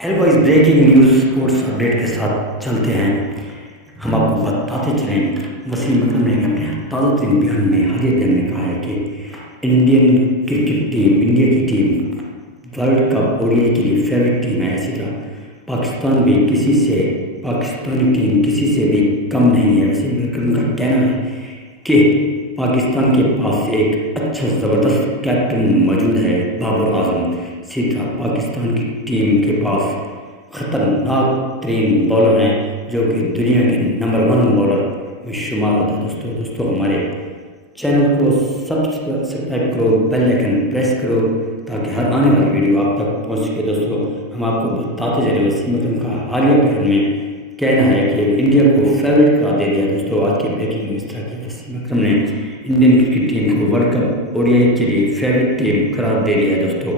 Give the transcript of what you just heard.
Hello guys, breaking news sports update के साथ चलते हैं। हम आपको बताते चलें, वसीम अकरम ने अपने ताज़ा तरीन बयान में हालिया बयान में कहा है कि इंडियन क्रिकेट टीम, इंडिया की टीम वर्ल्ड कप ओडीआई के लिए फेवरेट टीम है। इसी तरह पाकिस्तानी टीम किसी से भी कम नहीं है। वसीम अकरम का कहना है कि पाकिस्तान के पास एक अच्छा ज़बरदस्त कैप्टन मौजूद है, बाबर आजम। इसी तरह पाकिस्तान की टीम के पास ख़तरनाक तरीन बॉलर हैं जो कि दुनिया के नंबर 1 बॉलर में शुमार होता है। दोस्तों हमारे चैनल को सब्सक्राइब करो, बेल आइकन प्रेस करो ताकि हर आने वाली वीडियो आप तक पहुंच सके। दोस्तों हम आपको बताते चले, वसीम अकरम का हालिया बयान में कहना है कि इंडिया को फेवरेट करार दे दिया। दोस्तों आज की ब्रेकिंग न्यूज़ था कि वसीम अकरम ने इंडियन क्रिकेट टीम को वर्ल्ड कप ओडीआई के लिए फेवरेट टीम करार दे दिया है। दोस्तों